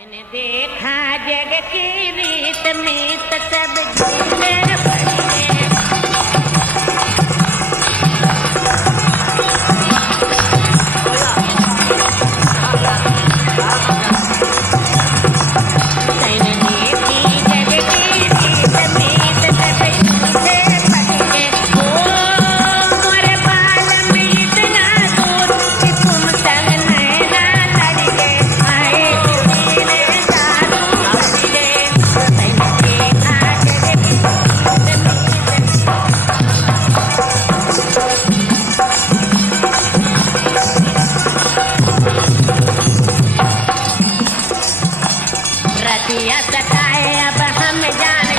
मैंने देखा जग की रीत मीत सब झूठे पड़े। मैंने देखी जग की रीत मीत सब झूठे पड़े। ओ मोरे बाल में इतना दूर कि तुम संग नैना लड़के आए तेरे जादू लड़के। मैंने देखा जग की रीत मीत रतिया सताए अब हम जान